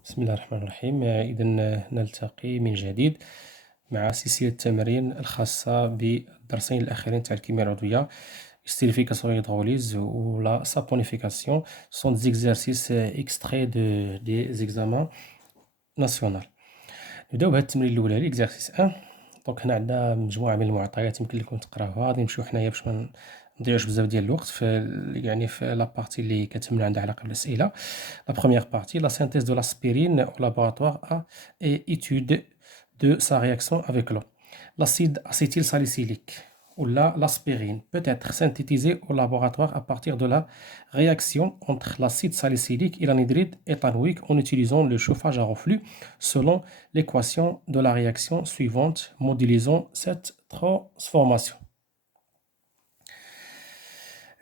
بسم الله الرحمن الرحيم. إذا نلتقي من جديد مع سلسلة التمارين الخاصة بالدرسين الأخيرين تاع الكيمياء العضوية ستيريفيكاسيون هيدروليز و لا سابونيفيكاسيون سون دي زيكزارسيس إكستري دي زيكزامان ناسيونال. نبداو بهاد التمرين الأولى ليكزارسيس 1. دونك هنا عندنا مجموعة من المعطيات يمكن لكم تقراوها، غادي نمشيو حنايا باش ما نضيعوش بزاف ديال الوقت في لا بارتي اللي كتهمنا عندها علاقة بالأسئلة. La première partie, la synthèse de l'aspirine au laboratoire A et étude de sa réaction avec l'eau. L'acide acétylsalicylique ou l'aspirine peut être synthétisé au laboratoire à partir de la réaction entre l'acide salicylique et l'anhydride éthanoïque en utilisant le chauffage à reflux selon l'équation de la réaction suivante modélisant cette transformation.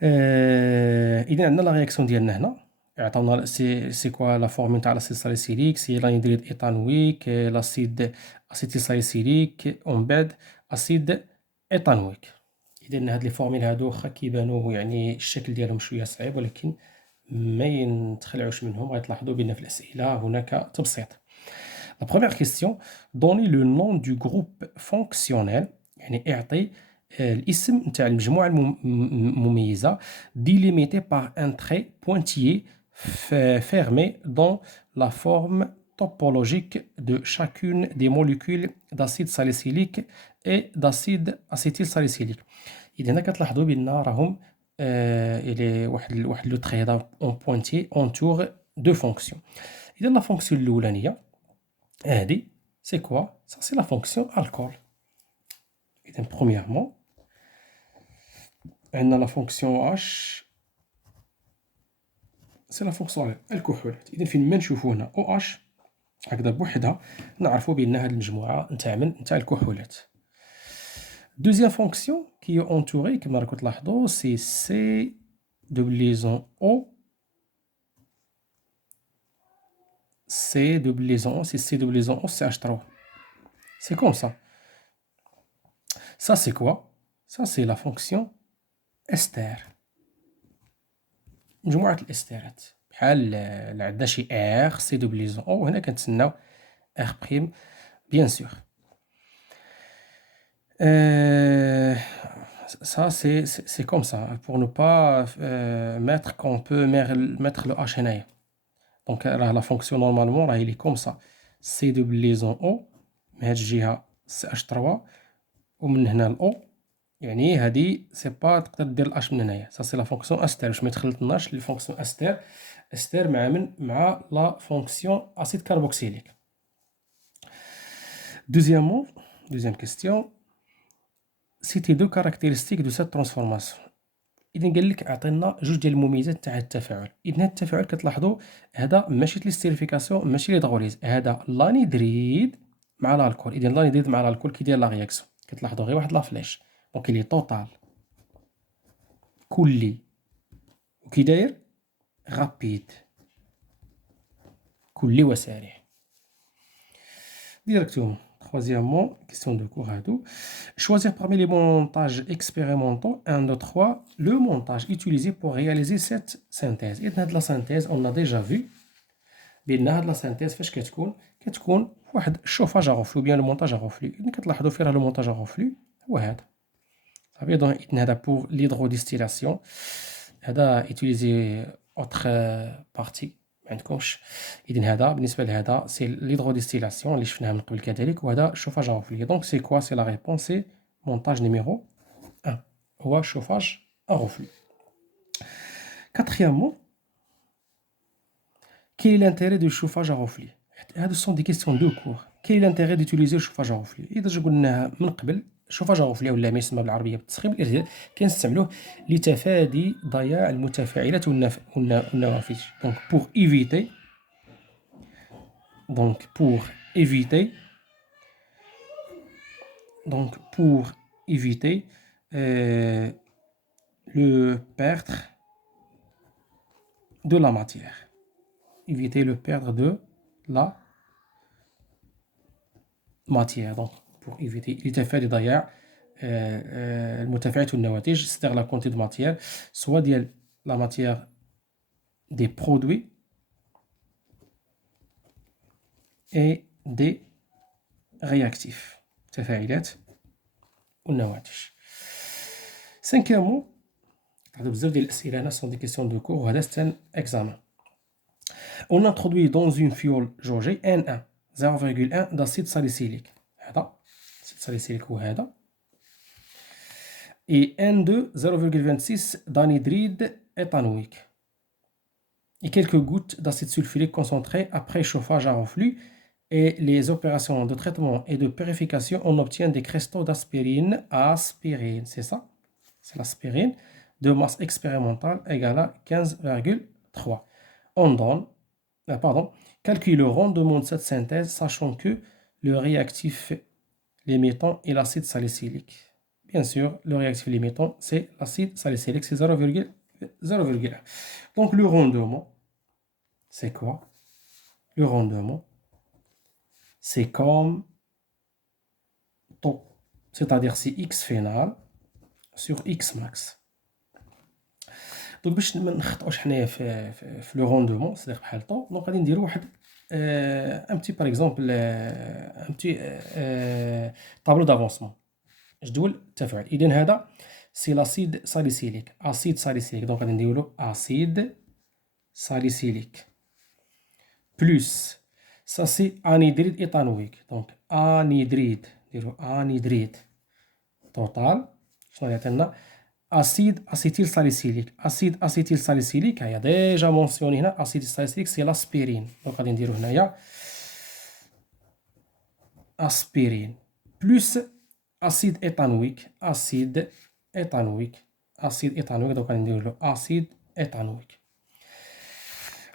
إذا عندنا la réaction ديالنا هنا عطاونا سي كوا لا فورمول تاع لاسيد ساليسيليك، سي لانيدريد ايثانويك، لاسيد اسيتيل ساليسيليك، ومن بعد اسيد ايثانويك. اذا هاد لي فورمول هادو واخا كيبانو يعني الشكل ديالهم شويه صعيب، ولكن ما ينتخلعوش منهم، غتلاحظوا بان في الاسئله هناك تبسيط. La première question, donnez le nom du groupe fonctionnel، يعني اعطي الاسم نتاع المجموعة المميزة délimité par un trait pointillé fermé dans la forme topologique de chacune des molécules d'acide salicylique et d'acide acétylsalicylique. إذا هنا كتلاحظوا بأن راهم واحد لو تري هذا اون بوينتي entoure دو فونكسيون. إذا لا فونكسيون الأولانية هادي سي كوا؟ سا سي لا فونكسيون الكول. إذا برومييرمون عندنا لا فونكسيون اش سي لا فونكسيون الكحولات. اذا فين ما نشوفو هنا او اش هكذا بوحدها نعرفو بان هاد المجموعه نتاع الكحولات. دوزيام فونكسيون كي اونتوري كما راكم تلاحظوا سي سي دو بليزون او سي دو بليزون او سي سي دو بليزون او سي اش 3. سي كوم سا. سا سي كوا؟ سا سي لا فونكسيون استر، مجموعة الاستيرات بحال عندنا شي ار سي دو بليزون او، هنا كنتسناو ار بريم بيان سور. Ça c'est comme ça pour ne pas mettre qu'on peut mettre le h هنايا. دونك راه لا فونكسيون نورمالمون راه il est comme ça سي دو بليزون او من هاد الجهة سي اش 3 ومن هنا الاو، يعني هادي سي با تقدر دير الاش من هنايا. سا سي لا فونكسيون استر باش ما يتخلطناش لي فونكسيون استر مع من مع لا فونكسيون اسيد كاربوكسيليك. دوزيامون دوزيام كيستيون سيتي دو كاركتيرستيك دو سيت ترانسفورماسيون. اذا قال لك اعطينا جوج ديال المميزات تاع التفاعل. اذا هاد التفاعل كتلاحظوا هذا ماشي ليستيريفيكاسيون ماشي ليدغوليز، هذا لانيدريد مع الالكول. اذا لانيدريد مع الالكول كي داير لا رياكسيون كتلاحظوا غير واحد لا فليش، دونك لي توتال كلي وكي داير رابيد كلي وسريع ديريكتومون. Troisièmement, question de cours à tout. Choisir parmi les montages expérimentaux un de trois le montage utilisé pour réaliser cette synthèse. Et dans la synthèse, on a déjà vu بأن هاد لا synthèse فاش كتكون واحد الشوفاج à reflux ou bien le montage à reflux. إذا كتلاحظوا فين راه le montage à reflux هو هذا. صافي دونك إذن هذا pour l'hydrodistillation. هذا utilisé autre partie عندكمش. إذن هذا بالنسبة لهذا سي ليدغوديستيلاسيون اللي شفناها من قبل كذلك، وهذا شوفاج غوفلي. دونك سي كوا؟ سي لا ريبونس سي مونتاج نيميرو 1 هو شوفاج غوفلي. كاتريامون quel est l'intérêt du chauffage à reflux؟ هادو سون دي كيستيون دو كور. quel est l'intérêt d'utiliser le chauffage à reflux؟ إذا جا قلناها من قبل شوفاج غوفلي ولا ما يسمى بالعربية بالتسخين الإرجاء كنستعملوه لتفادي ضياع المتفاعلات والنوافذ. دونك pour éviter pour éviter le perdre de la matière. Éviter le perdre de la matière. Donc pour éviter لتفادي ضياع المتفاعلات والنواتج، c'est-à-dire la quantité de matière soit ديال la matière des produits et des réactifs. تفاعلات والنواتج. Cinquièmement, بزاف ديال الأسئلة هنا sont des questions de cours وهذا c'est un examen. On introduit dans une fiole jaugée N1 0,1 d'acide salicylique. هذا acide salicylique هو هذا. Et N2 0,26 d'anhydride éthanoïque. Et quelques gouttes d'acide sulfurique concentré après chauffage à reflux. Et les opérations de traitement et de purification, on obtient des cristaux d'aspirine. Aspirine, c'est ça? C'est l'aspirine de masse expérimentale égale à 15,3. On donne, calcule le rendement de cette synthèse, sachant que le réactif limitant est l'acide salicylique. Bien sûr, le réactif limitant, c'est l'acide salicylique, c'est 0,1. Donc, le rendement, c'est quoi? Le rendement, c'est comme taux, c'est-à-dire c'est x final sur x max. دونك باش ما نخطئوش حنايا في لو روندومون سيغ بحال طو، دونك غادي نديرو واحد ان بتي باغ اكزومبل ان بتي طابلو دافونسمون، جدول التفاعل. اذا هذا سي لاسيد ساليسيليك، اسيد ساليسيليك، دونك غادي نديرو اسيد ساليسيليك بلس ça c'est anhydride éthanoïque, donc anhydride, نديرو anhydride total شنو يعطينا acide acétylsalicylique. acide acétylsalicylique هي ديجا مونسيوني هنا، acide salicylique c'est l'aspirine، دونك غادي نديرو هنايا aspirine plus acide éthanoïque acide éthanoïque دونك غادي نديرو له acide éthanoïque.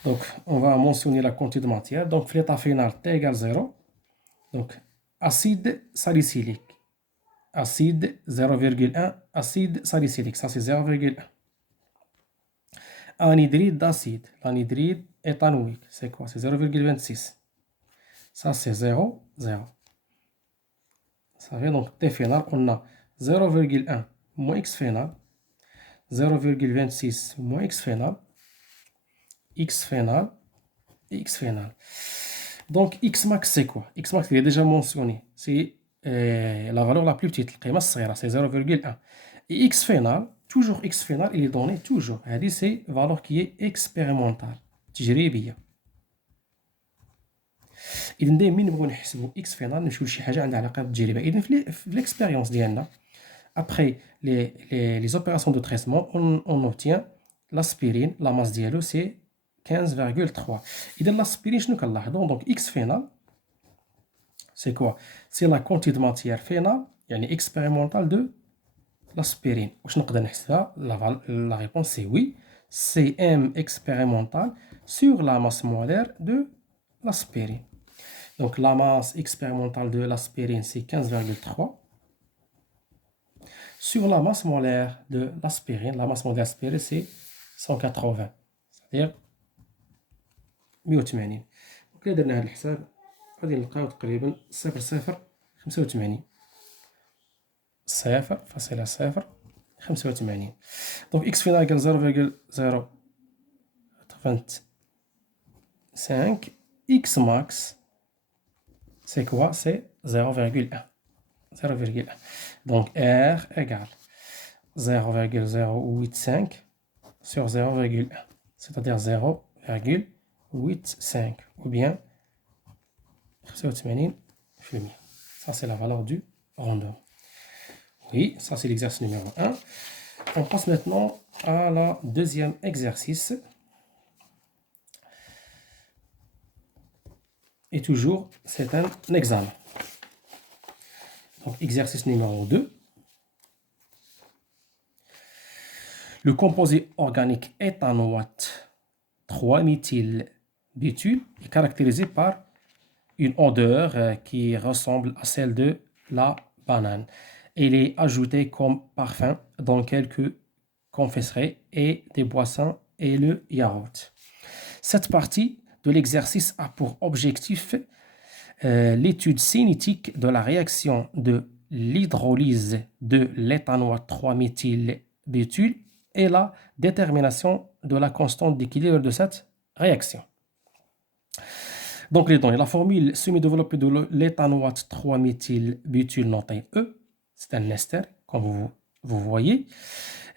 Donc, on va mentionner la quantité de matière. Donc, l'état final T égale 0. Donc, acide salicylique. Acide 0,1. Acide salicylique. Ça, c'est 0,1. Anhydride d'acide. L'anhydride éthanoïque. C'est quoi? C'est 0,26. Ça, c'est 0, 0. Ça fait donc T final. On a 0,1 moins X final. 0,26 moins X final. X final et X final. Donc X max c'est quoi? X max il est déjà mentionné, c'est la valeur la plus petite, c'est 0,1. Et X final, toujours X final, il est donné toujours. C'est valeur qui est expérimentale. تجريبية. إذا دايما نبغيو نحسبوا X final نمشيو لشي حاجة عندها علاقة بالتجربة. إذا في l'expérience ديالنا après les opérations de traitement on obtient l'aspirine, la masse ديالو c'est 15,3. إذا l'aspirine شنو كنلاحظوا؟ donc X final c'est quoi? C'est la quantité de matière finale يعني expérimentale de l'aspirine. واش نقدر نحسبها؟ la réponse c'est oui. C'est M expérimentale sur la masse molaire de l'aspirine. Donc la masse expérimentale de l'aspirine c'est 15,3 sur la masse molaire de l'aspirine. La masse molaire de l'aspirine c'est 180, c'est-à-dire 180. دونك إلا درنا هاد الحساب غادي نلقاو تقريبا 0,085. 0,085. دونك إكس فينال إيكال 0,025. إكس ماكس سي كوا؟ سي 0,1. 0,1. Donc R égale 0,085 sur 0,1, c'est-à-dire 0,85 ou bien 85%. Ça, c'est la valeur du rendement. Oui, ça, c'est l'exercice numéro 1. On passe maintenant à la deuxième exercice. Et toujours, c'est un examen. Donc, exercice numéro 2. Le composé organique éthanoate 3-méthylbutyl est caractérisé par une odeur qui ressemble à celle de la banane. Il est ajouté comme parfum dans quelques confiseries et des boissons et le yaourt. Cette partie de l'exercice a pour objectif l'étude cinétique de la réaction de l'hydrolyse de l'éthanoate 3-méthylbutyl et la détermination de la constante d'équilibre de cette réaction. Donc les données, la formule semi-développée de l'éthanoate 3-méthylbutyl noté E, c'est un ester, comme vous voyez.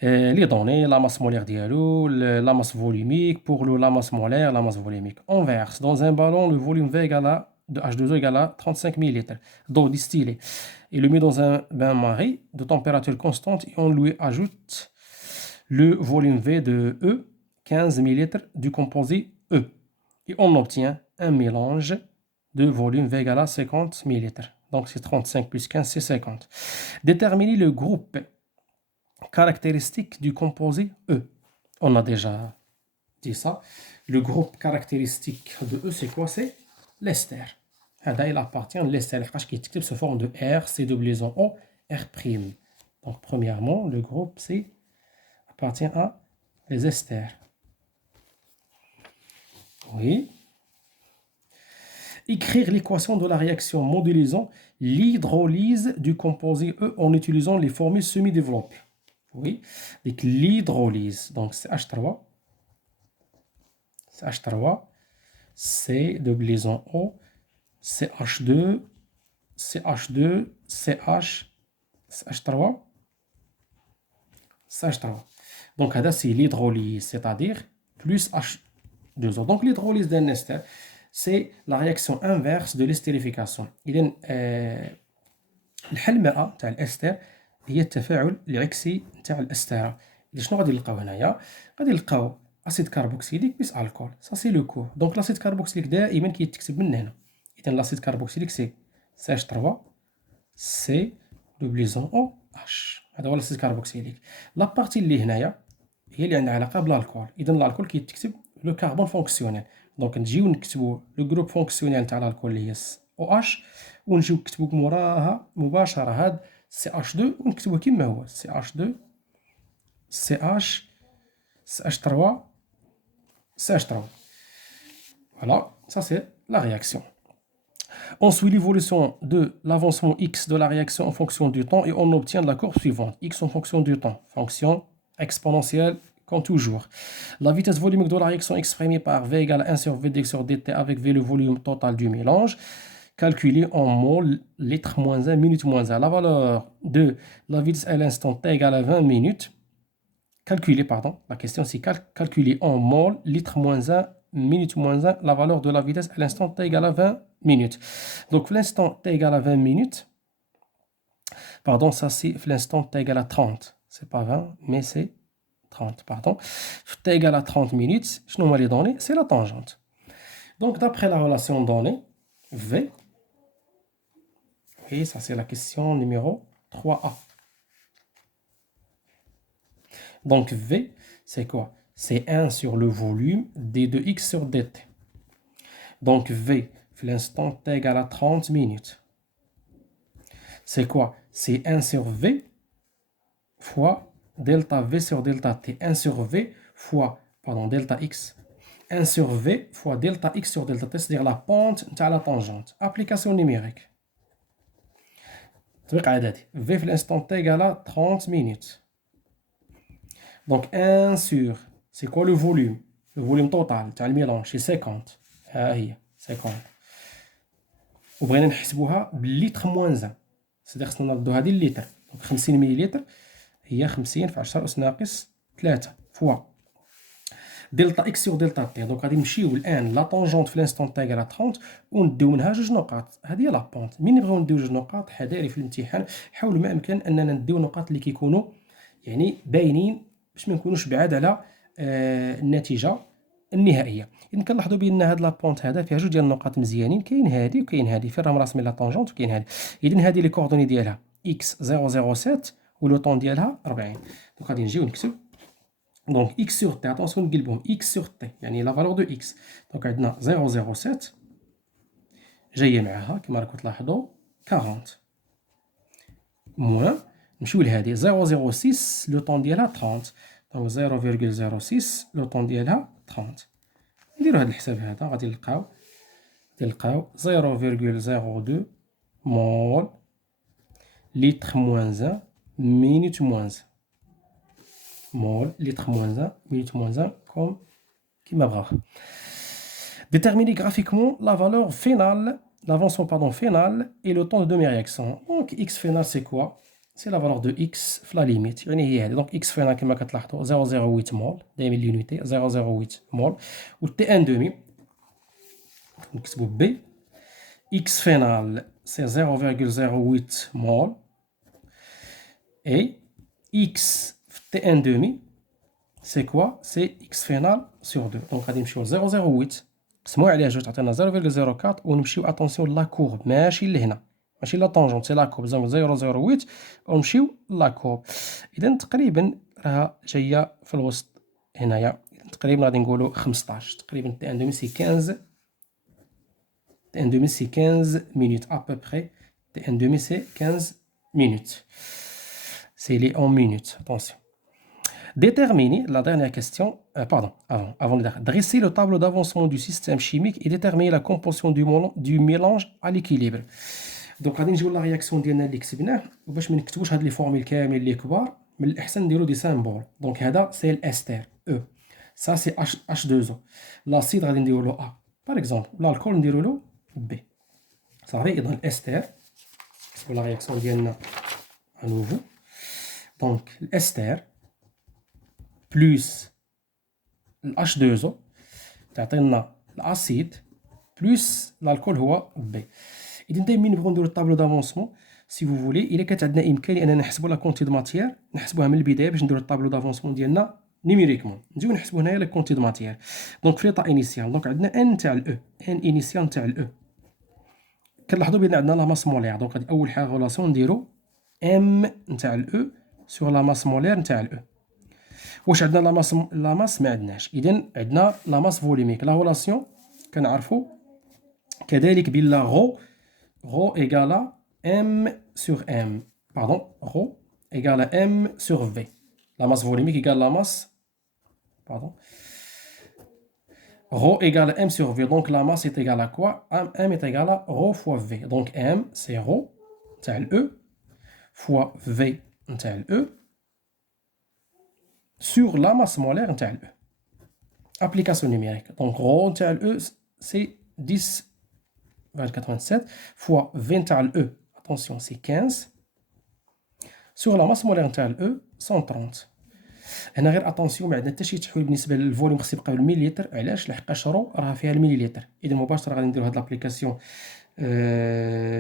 Les données, la masse molaire dialo, la masse volumique, pour la masse molaire, la masse volumique. On verse dans un ballon le volume V de H2O égale à 35 ml d'eau distillée. Et le met dans un bain-marie de température constante et on lui ajoute le volume V de E, 15 ml du composé E. Et on obtient un mélange de volume V égale à 50 ml. Donc c'est 35 plus 15, c'est 50. Déterminer le groupe caractéristique du composé E. On a déjà dit ça. Le groupe caractéristique de E, c'est quoi? C'est l'ester. Il appartient à l'ester qui est écrit sous forme de R, C de liaison O, R'. Donc premièrement, le groupe C appartient à les esters. Oui. Écrire l'équation de la réaction modélisant l'hydrolyse du composé E en utilisant les formules semi-développées. Oui. Donc l'hydrolyse, donc c'est H3, C de liaison O, CH2, CH2, CH, CH3, CH3. Donc c'est l'hydrolyse, c'est-à-dire plus H2O. Donc l'hydrolyse d'un ester, c'est la réaction inverse de l'estérification. إذن الحل المرأة تاع الاستر هي التفاعل العكسي تاع الاستاره. شنو غادي نلقاو هنايا؟ غادي نلقاو اسيد كربوكسيليك بلس الكول، سا سي لو كور. دونك لاسيد كربوكسيليك دائما كيتكتب من هنا. اذا لاسيد كربوكسيليك سي CH3 سي دوبليزون او اش، هذا هو لاسيد كربوكسيليك. لا بارتي اللي هنايا هي اللي عندها علاقه بالالكول. اذا الالكول كيتكتب لو كربون فونكسيونيل. دونك نجيو نكتبوا لو جروب فونكسيونيل تاع الالكول اللي هي او اش، ونجيو نكتبوا موراها مباشره هاد CH2 ونكتبوه كما هو CH2 CH CH3 CH3. Voilà, ça c'est la réaction. On suit l'évolution de l'avancement x de la réaction en fonction du temps et on obtient la courbe suivante. X en fonction du temps, fonction exponentielle comme toujours. La vitesse volumique de la réaction exprimée par V égale 1 sur VD sur DT avec V le volume total du mélange, calculé en mol, litre moins 1, minute moins 1. La valeur de la vitesse à l'instant T égale à 20 minutes. Calculer, pardon. La question c'est calculer en mol, litre moins 1, minute moins 1, la valeur de la vitesse à l'instant T égale à 20 minutes. Donc, l'instant T égale à 20 minutes, pardon, ça c'est l'instant T égale à 30. C'est pas 20, mais c'est 30, pardon. T égale à 30 minutes, je nomme les données, c'est la tangente. Donc, d'après la relation donnée, V, et ça c'est la question numéro 3A. Donc V, c'est quoi? C'est 1 sur le volume d de x sur dt. Donc V, l'instant t égale à 30 minutes. C'est quoi? C'est 1 sur V fois delta V sur delta t. 1 sur V fois, delta x. 1 sur V fois delta x sur delta t, c'est-à-dire la pente de la tangente. Application numérique. V l'instant t égale à 30 minutes. Donc 1 sur, c'est quoi le volume? Le volume total, le mélange, c'est 50. ها هي 50. وبغينا نحسبوها بالليتر موان 1. c'est-à-dire خصنا نردو هذه الليتر. دونك 50 مليلتر هي 50 في 10 أس ناقص 3 فوا دلتا اكس سور دلتا تي. دونك غادي نمشيو الان لا طونجونت في لانستون تي على 30 ونديو منها جوج نقاط. هذه هي لا بونت. ملي نبغيو نديو جوج نقاط حذاري في الامتحان حاولوا ما امكن اننا نديو نقاط اللي كيكونوا يعني باينين باش ما نكونوش بعاد على النتيجه النهائيه. اذا كنلاحظوا بان هاد لا بونت هذا فيها جوج ديال النقاط مزيانين، كاين هادي وكاين هادي، فين راهم راسمين لا طونجونت وكاين هادي. اذا هادي لي كوردوني ديالها اكس 007 ولو طون ديالها 40. دونك غادي نجيو نكتب دونك اكس سور تي. اتونسيون نقلبهم اكس سور تي يعني لا فالور دو اكس. دونك عندنا 007 جايه معاها كما راكم تلاحظوا 40 موان نمشيو لهادي 006 لو طون ديالها 30. دونك 0.06 لو طون ديالها 30. نديرو هاد الحساب هذا غادي نلقاو 0.02 مول litre moins 1 minute moins 1 مول litre moins 1 minute moins 1 comme كيما بغاو. Déterminer graphiquement la valeur finale, l'avancement pardon, final et le temps de demi-réaction. Donc x final c'est quoi? C'est la valeur de x في la limite. يعني هي هذه. Donc x final كما كتلاحظوا 0,08 مول دايما l'unité 0,08 مول و T1 demi نكتبوا B x final c'est 0,08 mol et x T1 demi c'est quoi? C'est x final sur 2. Donc غادي نمشيو ل 0,08 قسموها عليها جوج تعطينا 0,04 ونمشيو اتونسيون لا كورب ماشي لهنا ماشي لا طونجونت سي لا كورب 0,08 ونمشيو لا كورب. اذا تقريبا راها جايه في الوسط هنايا تقريبا غادي نقولوا 15 تقريبا T1 demi c'est 15 T1 demi c'est 15 minutes à peu près. T1 demi c'est 15 minutes. C'est les en minutes, attention. Déterminer, la dernière question, avant de dresser le tableau d'avancement du système chimique et déterminer la composition du mélange à l'équilibre. Donc غادي نجيو لا رياكسيون ديالنا اللي كتبناه وباش ما نكتبوش هاد لي فورميل كاملين اللي كبار من الاحسن نديرو دي سامبول. دونك هذا سي الاستر او ça c'est H2O. L'acide غادي نديرو له A par exemple. L'alcool نديرو له B. صافي اذا الاستر نكتبو لا رياكسيون ديالنا à nouveau. Donc الاستر بلس H2O تعطينا الاسيد بلس الالكول هو B. اذا دائما نبغيو نديرو الطابلو دافونسمون سي فو فولي الا كانت عندنا امكانيه اننا نحسبوا لا كونتي دو ماتيير نحسبوها من البدايه باش نديرو الطابلو دافونسمون ديالنا نيميريكمون نجيو نحسبوا هنايا لا كونتي دو ماتيير. دونك في ليطا انيسيال دونك عندنا ان تاع الاو ان انيسيال تاع الاو كنلاحظوا بان عندنا لا ماس مولير. دونك غادي اول حاجه غولاسيون نديرو ام نتاع الاو سور لا ماس مولير نتاع الاو. واش عندنا لا ماس ما عندناش اذا عندنا لا ماس فوليميك. لا رولاسيون كنعرفوا كذلك بلا rho égale à m sur m. Pardon, rho égale à m sur v. La masse volumique égale la masse. Pardon. Rho égale à m sur v. Donc la masse est égale à quoi? M est égal à rho fois v. Donc m c'est rho, c'est E, fois v, c'est E, sur la masse molaire, c'est E. Application numérique. Donc rho, c'est E, c'est 10,87 fois 20 تاع E, attention c'est 15 sur la masse molaire تاع E 130. هنا غير اتونسيون ما عندنا حتى شي تحويل بالنسبه للفوليوم خصو يبقى بالمليلتر. علاش؟ لحقاش رو راه فيها المليلتر. اذا مباشره غادي نديرو هاد لابليكاسيون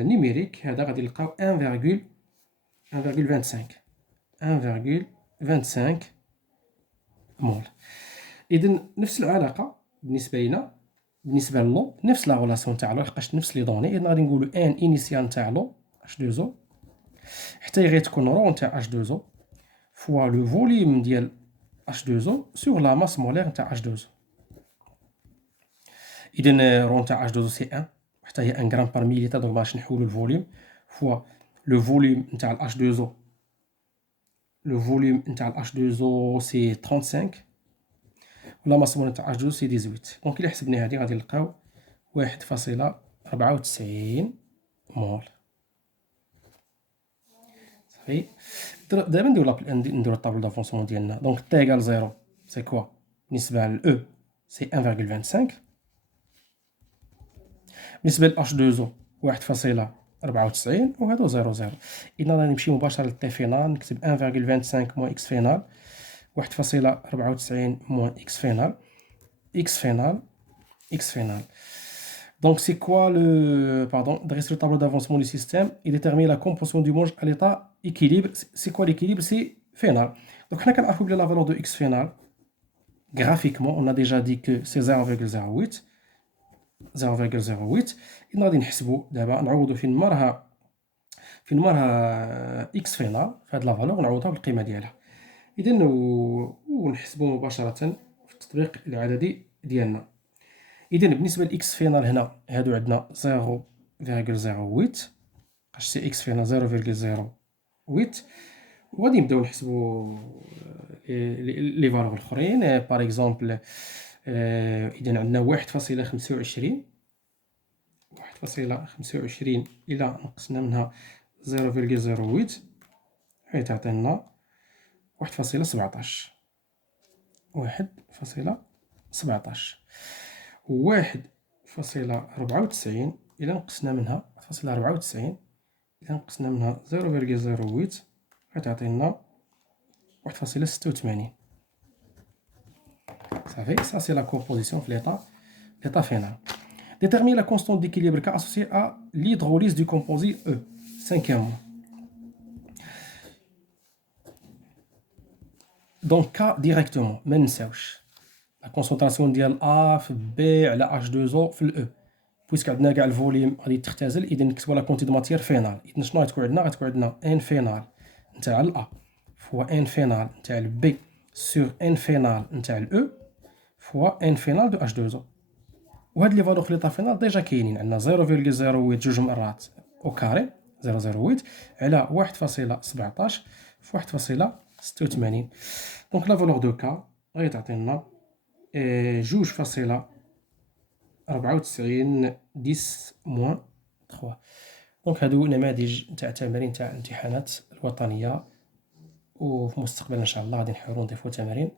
نيميريك. هذا غادي نلقاو 1,25 مول. اذا نفس العلاقه بالنسبه لنا بالنسبه للو نفس لا غولاسيون تاع لو لحقاش نفس لي دوني. اذا غادي نقولوا ان انيسيال تاع لو H2O حتى غير تكون رو تاع H2O فوا لو فوليوم ديال H2O سور لا ماس مولير نتاع H2O. اذا رو نتاع H2O سي 1 حتى هي 1 غرام بار ميليتر. دونك باش نحولوا الفوليوم فوا لو فوليوم نتاع H2O. لو فوليوم نتاع H2O سي 35 ولا ماس مولير نتاع H2O سي 18. دونك الا حسبنا هذه غادي نلقاو 1,94 مول. صافي دابا نديرو الطابلو دافونسمون ديالنا. دونك تي ايكال 0 سي كوا بالنسبه ل E سي 1,25 بالنسبه ل H2O 1,94 وهادو 0. اذا غادي نمشي مباشره للتي فينال نكتب 1,25 موان اكس فينال 1,94 موان اكس فينال x final. Donc c'est quoi le dresser le tableau d'avancement du système et déterminer la composition du mélange à l'état équilibre. C'est quoi l'équilibre? C'est final. Donc on a calculé la valeur de x final graphiquement. On a déjà dit que c'est 0,08. إذا غادي نحسبوا دابا نعوضوا فين مرها x final في هاد لا فالور نعوضها بالقيمه ديالها. اذا ونحسبوا مباشره في التطبيق العددي ديالنا. اذا بالنسبه لاكس فينال هنا هادو عندنا 0,08 باش سي اكس فينال 0,08 وغادي نبداو نحسبوا لي فالور الاخرين. باغ اكزومبل اذا عندنا 1,25 الى نقصنا منها 0,08 هي تعطينا 1,17 1,17 1.94 إلا نقصنا منها 1.94 إلا نقصنا منها 0.08 غتعطينا 1.86. صافي. Ça c'est la composition في l'état final. Déterminer la constante d'équilibre K associée à l'hydrolyse du composé E. Cinquièmement. Donc K directement ما ننساوش la concentration ديال A في B على H2O في ال E. بويسك عندنا كاع الفوليوم غادي تختزل، اذا نكتبوا لا كونتي دو ماتيير فينال. اذا شنو غتكون عندنا؟ غتكون عندنا ان فينال نتاع ال A فوا ان فينال نتاع ال B سور ان فينال نتاع ال E فوا ان فينال دو H2O. وهاد لي فالور في ليطا فينال ديجا كاينين عندنا 0.08 جوج مرات او كاري 0.08 على 1.17 في 1.86. دونك لا فالور دو كا غادي تعطينا 2.94 10 موان 3. دونك هادو نماذج نتاع تمارين تاع الامتحانات الوطنيه، وفي المستقبل ان شاء الله غادي نحاولوا نضيفوا تمارين